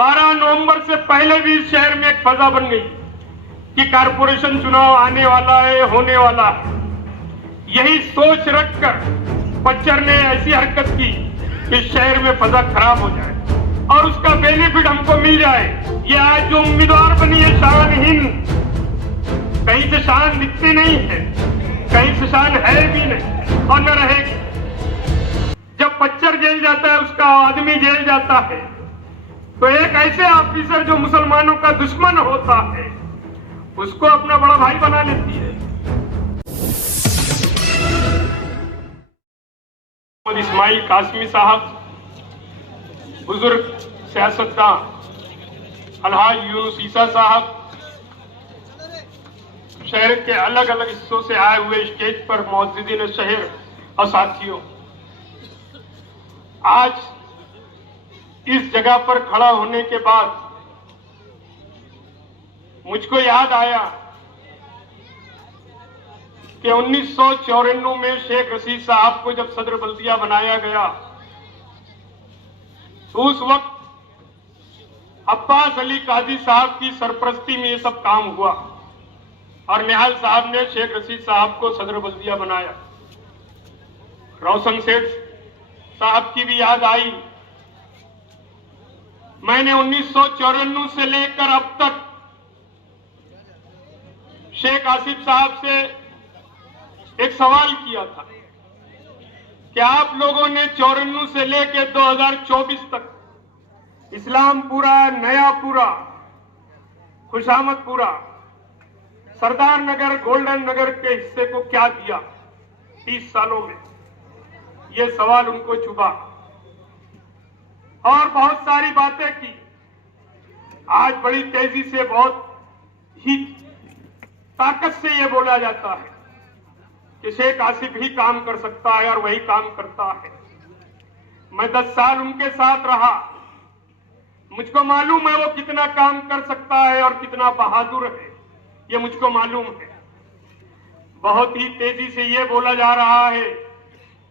12 नवंबर से पहले भी इस शहर में एक फजा बन गई कि कारपोरेशन चुनाव आने वाला है, होने वाला है। यही सोच रखकर पच्चर ने ऐसी हरकत की कि शहर में फजा खराब हो जाए और उसका बेनिफिट हमको मिल जाए। ये आज जो उम्मीदवार बनी है शानहीन, कहीं से शान दिखती नहीं है, कहीं से शान है भी नहीं और न रहेगी। जब पच्चर जेल जाता है, उसका आदमी जेल जाता है, तो एक ऐसे ऑफिसर जो मुसलमानों का दुश्मन होता है उसको अपना बड़ा भाई बना लेती है। इस्माइल कासमी साहब, बुजुर्ग सियासतदान अलहाज यूनुस ईसा साहब, शहर के अलग अलग हिस्सों से आए हुए स्टेज पर मौजूदीन शहर और साथियों, आज इस जगह पर खड़ा होने के बाद मुझको याद आया कि 1994 में शेख रशीद साहब को जब सदर बल्दिया बनाया गया तो उस वक्त अब्बास अली काजी साहब की सरपरस्ती में ये सब काम हुआ और निहाल साहब ने शेख रशीद साहब को सदर बल्दिया बनाया। रोशन सेठ साहब की भी याद आई। मैंने 1994 से लेकर अब तक शेख आसिफ साहब से एक सवाल किया था कि आप लोगों ने 94 से लेकर 2024 तक इस्लामपुरा, नयापुरा, खुशामदपुरा, सरदार नगर, गोल्डन नगर के हिस्से को क्या दिया 30 सालों में। ये सवाल उनको चुभा और बहुत सारी बातें की। आज बड़ी तेजी से, बहुत ही ताकत से ये बोला जाता है कि शेख आसिफ ही काम कर सकता है और वही काम करता है। मैं 10 साल उनके साथ रहा, मुझको मालूम है वो कितना काम कर सकता है और कितना बहादुर है, ये मुझको मालूम है। बहुत ही तेजी से ये बोला जा रहा है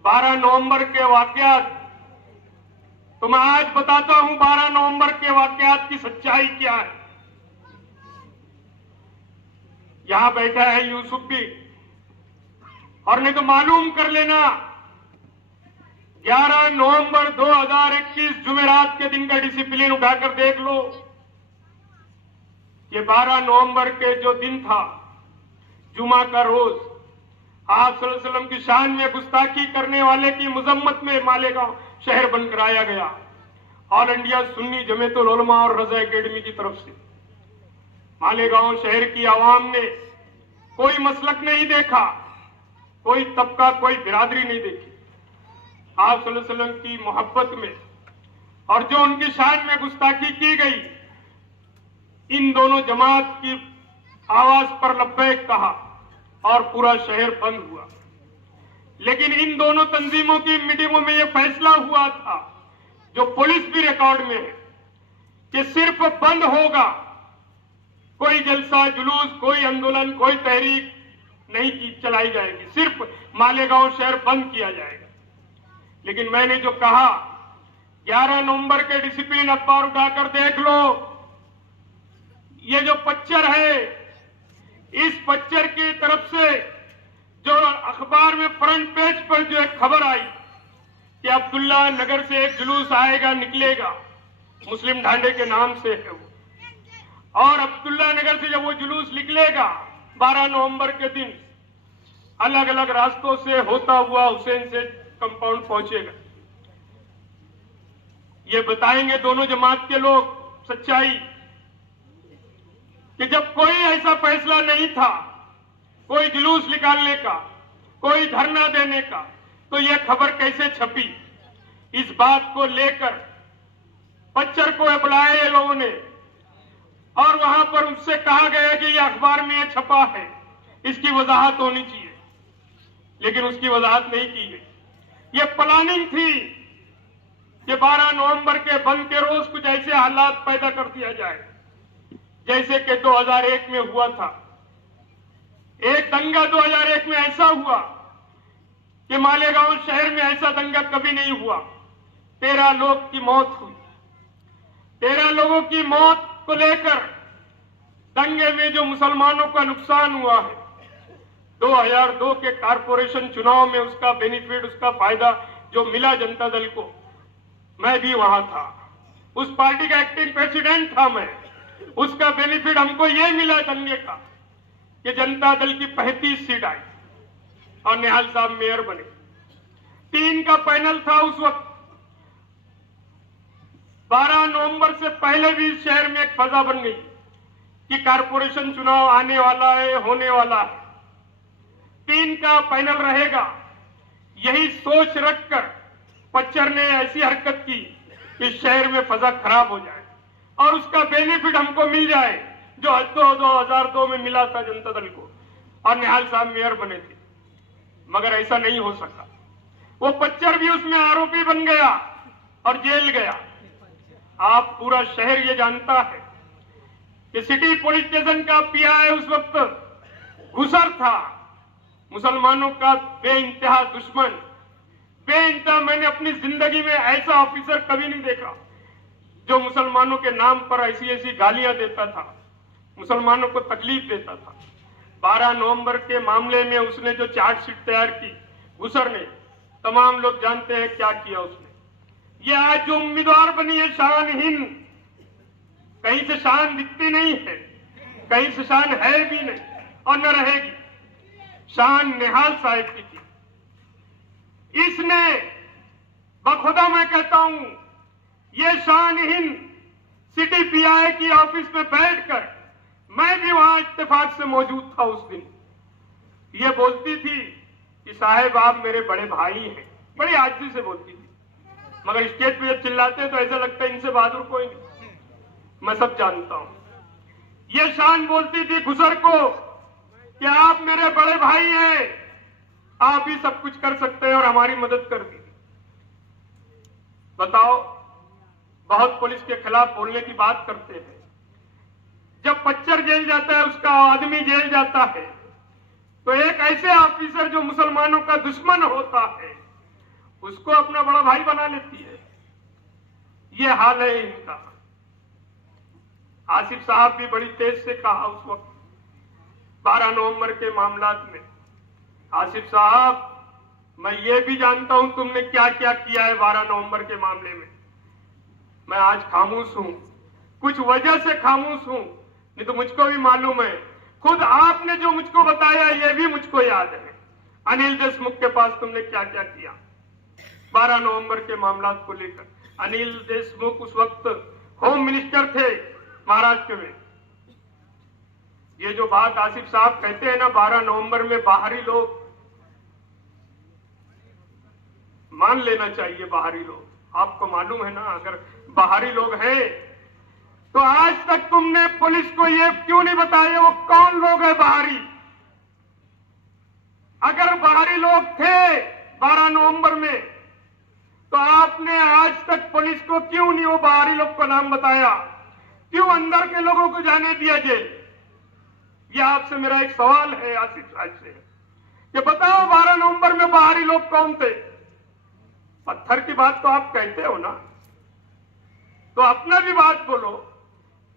12 नवंबर के वाकयात, तो मैं आज बताता हूं 12 नवंबर के वाकयात की सच्चाई क्या है। यहां बैठा है यूसुफ भी, और नहीं तो मालूम कर लेना 11 नवंबर 2021 जुमेरात के दिन का डिसिप्लिन उठाकर देख लो। ये 12 नवंबर के जो दिन था, जुमा का रोज, आप सल्लल्लाहु अलैहि वसल्लम की शान में गुस्ताखी करने वाले की मजम्मत में मालेगांव शहर बंद कराया गया ऑल इंडिया सुन्नी जमीयतुल उलमा और रजा एकेडमी की तरफ से। मालेगांव शहर की आवाम ने कोई मसलक नहीं देखा, कोई तबका, कोई बिरादरी नहीं देखी। आप सल्लल्लाहु अलैहि वसल्लम की मोहब्बत में और जो उनकी शान में गुस्ताखी की गई, इन दोनों जमात की आवाज पर लब्बैक कहा और पूरा शहर बंद हुआ। लेकिन इन दोनों तंजीमों की मीटिंगों में यह फैसला हुआ था, जो पुलिस भी रिकॉर्ड में है, कि सिर्फ बंद होगा, कोई जलसा जुलूस, कोई आंदोलन, कोई तहरीक नहीं की चलाई जाएगी, सिर्फ मालेगांव शहर बंद किया जाएगा। लेकिन मैंने जो कहा 11 नवंबर के डिसिप्लिन अखबार उठाकर देख लो, ये जो पच्चर है, इस पच्चर की तरफ से जो अखबार में फ्रंट पेज पर जो एक खबर आई कि अब्दुल्ला नगर से एक जुलूस आएगा, निकलेगा, मुस्लिम ढांडे के नाम से है वो, और अब्दुल्ला नगर से जब वो जुलूस निकलेगा 12 नवंबर के दिन, अलग अलग रास्तों से होता हुआ हुसैन से कंपाउंड पहुंचेगा। ये बताएंगे दोनों जमात के लोग सच्चाई कि जब कोई ऐसा फैसला नहीं था, कोई जुलूस निकालने का, कोई धरना देने का, तो यह खबर कैसे छपी। इस बात को लेकर पच्चर को बुलाया ये लोगों ने और वहां पर उससे कहा गया कि यह अखबार में यह छपा है, इसकी वजाहत होनी चाहिए, लेकिन उसकी वजाहत नहीं की गई। यह प्लानिंग थी कि 12 नवंबर के बंद के रोज कुछ ऐसे हालात पैदा कर दिया जाए जैसे कि 2001 में हुआ था। एक दंगा 2001 में ऐसा हुआ कि मालेगांव शहर में ऐसा दंगा कभी नहीं हुआ, 13 लोग की मौत हुई। 13 13 लोगों की मौत को लेकर दंगे में जो मुसलमानों का नुकसान हुआ है, 2002 के कारपोरेशन चुनाव में उसका बेनिफिट, उसका फायदा जो मिला जनता दल को, मैं भी वहां था, उस पार्टी का एक्टिंग प्रेसिडेंट था मैं। उसका बेनिफिट हमको ये मिला दंगे का कि जनता दल की 35 सीट आई और निहाल साहब मेयर बने। 3 का पैनल था उस वक्त। 12 नवंबर से पहले भी शहर में एक फजा बन गई कि कारपोरेशन चुनाव आने वाला है, होने वाला है, 3 का पैनल रहेगा। यही सोच रखकर पच्चर ने ऐसी हरकत की कि शहर में फजा खराब हो जाए और उसका बेनिफिट हमको मिल जाए जो 2002 में मिला था जनता दल को, और निहाल साहब मेयर बने थे। मगर ऐसा नहीं हो सका। वो पच्चर भी उसमें आरोपी बन गया और जेल गया। आप पूरा शहर ये जानता है कि सिटी पुलिस स्टेशन का पीआई उस वक्त घुसर था, मुसलमानों का बेइंतहा दुश्मन, बेइंतहा। मैंने अपनी जिंदगी में ऐसा ऑफिसर कभी नहीं देखा जो मुसलमानों के नाम पर ऐसी ऐसी गालियां देता था, मुसलमानों को तकलीफ देता था। 12 नवंबर के मामले में उसने जो चार्जशीट तैयार की, घुसर ने, तमाम लोग जानते हैं क्या किया उसने। ये आज जो उम्मीदवार बनी है शान हिंद, कहीं से शान दिखती नहीं है, कहीं से शान है भी नहीं और न रहेगी। शान निहाल साहिब की थी। इसने, बखुदा मैं कहता हूं, ये शान हिंद सिटी पीआई की ऑफिस में बैठकर, मैं भी वहां इत्तेफाक से मौजूद था उस दिन, ये बोलती थी कि साहब आप मेरे बड़े भाई हैं, बड़ी आजी से बोलती थी। मगर स्टेज पे जब चिल्लाते तो ऐसा लगता है इनसे बहादुर कोई नहीं, मैं सब जानता हूं। ये शान बोलती थी घुसर को कि आप मेरे बड़े भाई हैं, आप ही सब कुछ कर सकते हैं और हमारी मदद कर दी। बताओ, बहुत पुलिस के खिलाफ बोलने की बात करते हैं। जब पच्चर जेल जाता है, उसका आदमी जेल जाता है, तो एक ऐसे ऑफिसर जो मुसलमानों का दुश्मन होता है उसको अपना बड़ा भाई बना लेती है। ये हाल है इनका। आसिफ साहब भी बड़ी तेज से कहा उस वक्त 12 नवंबर के मामलात में, आसिफ साहब मैं ये भी जानता हूं तुमने क्या क्या किया है 12 नवंबर के मामले में। मैं आज खामोश हूं, कुछ वजह से खामोश हूं, नहीं तो मुझको भी मालूम है। खुद आपने जो मुझको बताया ये भी मुझको याद है। अनिल देशमुख के पास तुमने क्या क्या किया 12 नवंबर के मामलात को लेकर। अनिल देशमुख उस वक्त होम मिनिस्टर थे महाराष्ट्र में। ये जो बात आसिफ साहब कहते हैं ना 12 नवंबर में बाहरी लोग, मान लेना चाहिए बाहरी लोग। आपको मालूम है ना, अगर बाहरी लोग हैं तो आज तक तुमने पुलिस को ये क्यों नहीं बताया वो कौन लोग है बाहरी? अगर बाहरी लोग थे 12 नवंबर में तो आपने आज तक पुलिस को क्यों नहीं वो बाहरी लोग का नाम बताया? क्यों अंदर के लोगों को जाने दिया जेल? ये आपसे मेरा एक सवाल है आसिफ साहब से कि बताओ 12 नवंबर में बाहरी लोग कौन थे? पत्थर की बात तो आप कहते हो ना, तो अपना भी बात बोलो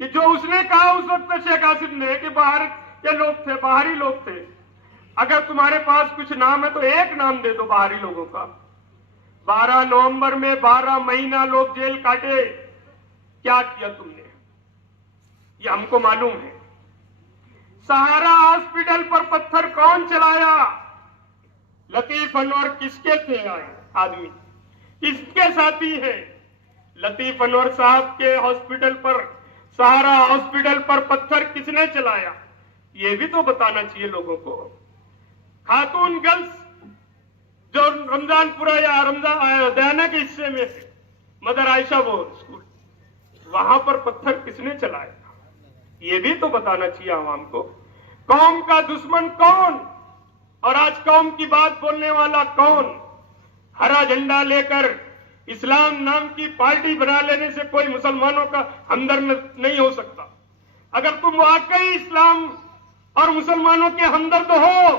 कि जो उसने कहा उस वक्त शेख आसिफ ने कि बाहर के लोग थे, बाहरी लोग थे। अगर तुम्हारे पास कुछ नाम है तो एक नाम दे दो बाहरी लोगों का। 12 नवंबर में 12 महीना लोग जेल काटे, क्या किया तुमने? ये हमको मालूम है। सहारा हॉस्पिटल पर पत्थर कौन चलाया? लतीफ अनवर किसके थे आदमी? किसके साथी है? लतीफ अनवर साहब के हॉस्पिटल पर, सहारा हॉस्पिटल पर पत्थर किसने चलाया? ये भी तो बताना चाहिए लोगों को। खातून गर्ल्स जो रमजानपुरा या दयाना के हिस्से में है, मदर आयशा वो स्कूल, वहां पर पत्थर किसने चलाया? ये भी तो बताना चाहिए आवाम को। कौम का दुश्मन कौन और आज कौम की बात बोलने वाला कौन? हरा झंडा लेकर इस्लाम नाम की पार्टी बना लेने से कोई मुसलमानों का हमदर्द नहीं हो सकता। अगर तुम वाकई इस्लाम और मुसलमानों के हमदर्द हो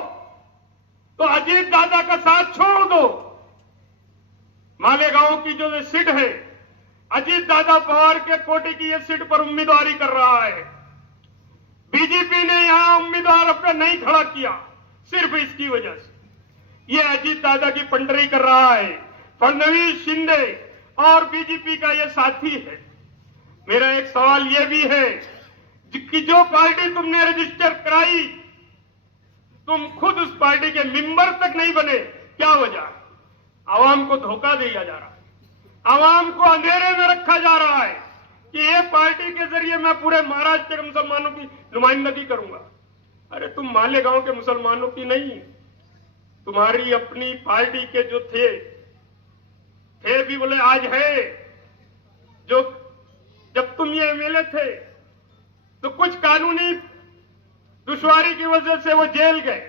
तो अजीत दादा का साथ छोड़ दो। मालेगांव की जो सीट है, अजीत दादा पवार के कोटे की ये सीट पर उम्मीदवारी कर रहा है। बीजेपी ने यहां उम्मीदवार अपना नहीं खड़ा किया सिर्फ इसकी वजह से। ये अजीत दादा की पंडरी कर रहा है। फडणवीस, शिंदे और बीजेपी का ये साथी है। मेरा एक सवाल ये भी है कि जो पार्टी तुमने रजिस्टर कराई, तुम खुद उस पार्टी के मेंबर तक नहीं बने, क्या वजह? आवाम को धोखा दिया जा रहा है, आवाम को अंधेरे में रखा जा रहा है कि ये पार्टी के जरिए मैं पूरे महाराष्ट्र के मुसलमानों की नुमाइंदगी करूंगा। अरे तुम मालेगांव के मुसलमानों की नहीं, तुम्हारी अपनी पार्टी के जो थे भी बोले आज है। जो जब तुम ये एमएलए थे तो कुछ कानूनी दुश्वारी की वजह से वो जेल गए।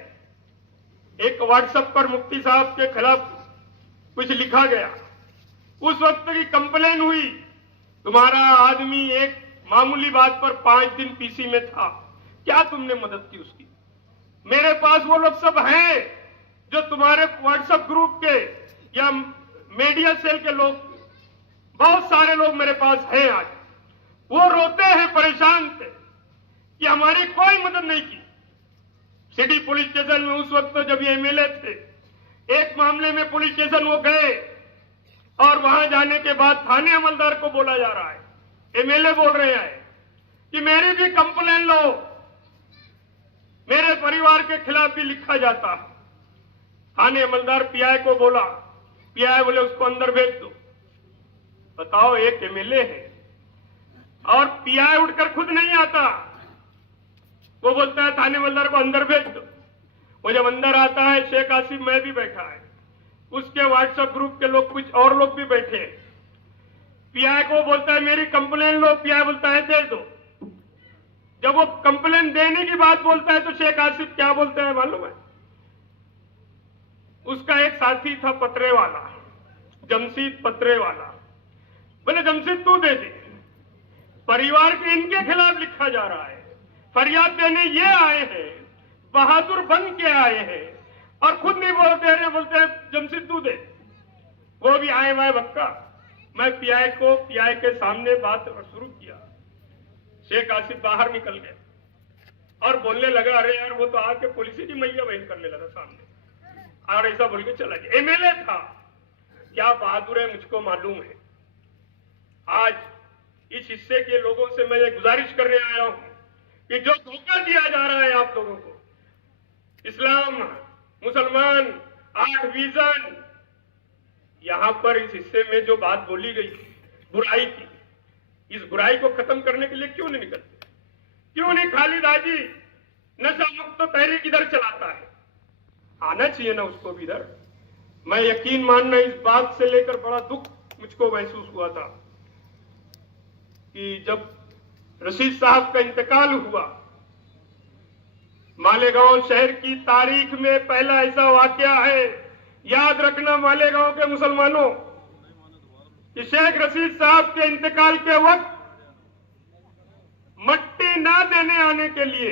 एक व्हाट्सएप पर मुफ्ती साहब के खिलाफ कुछ लिखा गया, उस वक्त की कंप्लेन हुई। तुम्हारा आदमी एक मामूली बात पर 5 दिन पीसी में था, क्या तुमने मदद की उसकी? मेरे पास वो लोग सब हैं जो तुम्हारे व्हाट्सएप ग्रुप के या मीडिया सेल के लोग, बहुत सारे लोग मेरे पास हैं आज। वो रोते हैं, परेशान थे कि हमारी कोई मदद नहीं की। सिटी पुलिस स्टेशन में उस वक्त जब ये एमएलए थे, एक मामले में पुलिस स्टेशन वो गए और वहां जाने के बाद थाने अमलदार को बोला जा रहा है, एमएलए बोल रहे हैं कि मेरी भी कंप्लेन लो, मेरे परिवार के खिलाफ भी लिखा जाता। थाने अमलदार पीआई को बोला, पीआई बोले उसको अंदर भेज दो। बताओ, एक एमएलए है और पीआई उठकर खुद नहीं आता, वो बोलता है थाने अमलदार को अंदर भेज दो। वो जब अंदर आता है, शेख आसिफ मैं भी बैठा है, उसके व्हाट्सएप ग्रुप के लोग, कुछ और लोग भी बैठे हैं। पीआई को बोलता है मेरी कंप्लेन लो, पीआई बोलता है दे दो। जब वो कंप्लेन देने की बात बोलता है तो शेख आसिफ क्या बोलते हैं मालूम है? उसका एक साथी था पत्रेवाला, जमशीद पत्रेवाला, बोले जमशीद तू दे दे, परिवार के इनके खिलाफ लिखा जा रहा है, फरियाद देने ये आए हैं, बहादुर बन के आए हैं और खुद नहीं बोलते रहे, बोलते हैं जमशीद तू दे। वो भी आए वाए बक्का। मैं पीआई के सामने बात शुरू किया, शेख आसिफ बाहर निकल गए और बोलने लगा, अरे यार वो तो आके पुलिस की मैया बहन करने लगा सामने, और ऐसा बोल के चला गया। एमएलए था, क्या बहादुर है मुझको मालूम है। आज इस हिस्से के लोगों से मैं ये गुजारिश करने आया हूं कि जो धोखा दिया जा रहा है आप लोगों को, इस्लाम, मुसलमान, 8 विजन, यहां पर इस हिस्से में जो बात बोली गई बुराई की, इस बुराई को खत्म करने के लिए क्यों नहीं निकलते? क्यों नहीं खालिद हाजी नशा मुक्त तहरीक इधर चलाता है? आना चाहिए ना उसको भी इधर। मैं यकीन मानना, इस बात से लेकर बड़ा दुख मुझको महसूस हुआ था कि जब रशीद साहब का इंतकाल हुआ, मालेगांव शहर की तारीख में पहला ऐसा वाकया है, याद रखना मालेगांव के मुसलमानों, कि शेख रशीद साहब के इंतकाल के वक्त मट्टी ना देने आने के लिए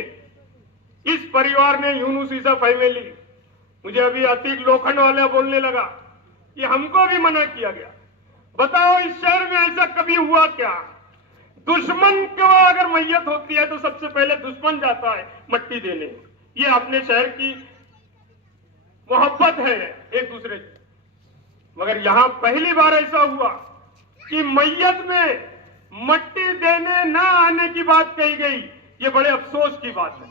इस परिवार ने, यूनुस ईसा फैमिली, मुझे अभी अतीक लोखंड वाला बोलने लगा कि हमको भी मना किया गया। बताओ इस शहर में ऐसा कभी हुआ क्या? दुश्मन को अगर मैयत होती है तो सबसे पहले दुश्मन जाता है मट्टी देने। ये अपने शहर की मोहब्बत है एक दूसरे की। मगर यहां पहली बार ऐसा हुआ कि मैयत में मट्टी देने ना आने की बात कही गई। ये बड़े अफसोस की बात है।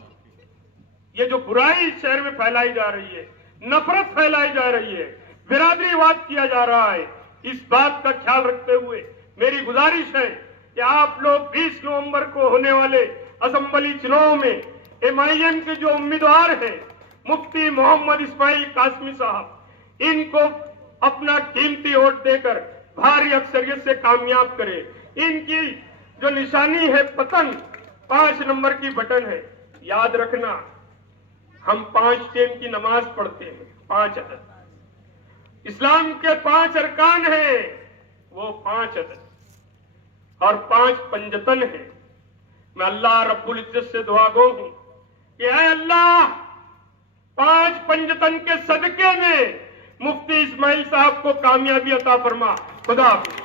ये जो बुराई शहर में फैलाई जा रही है, नफरत फैलाई जा रही है, बिरादरीवाद किया जा रहा है, इस बात का ख्याल रखते हुए मेरी गुजारिश है कि आप लोग 20 नवंबर को होने वाले असेंबली चुनाव में एमआईएम के जो उम्मीदवार हैं मुफ्ती मोहम्मद इस्माइल कासमी साहब, इनको अपना कीमती वोट देकर भारी अक्सरियत से कामयाब करें। इनकी जो निशानी है पतंग, 5 नंबर की बटन है। याद रखना, हम 5 टाइम की नमाज पढ़ते हैं, 5 अदद। इस्लाम के 5 अरकान हैं, वो 5 अदद और 5 पंजतन है। मैं अल्लाह रब्बुल इज्जत से दुआ गो हूं कि ऐ अल्लाह, 5 पंजतन के सदके में मुफ्ती इस्माइल साहब को कामयाबी अता फरमा। खुदा हाफिज।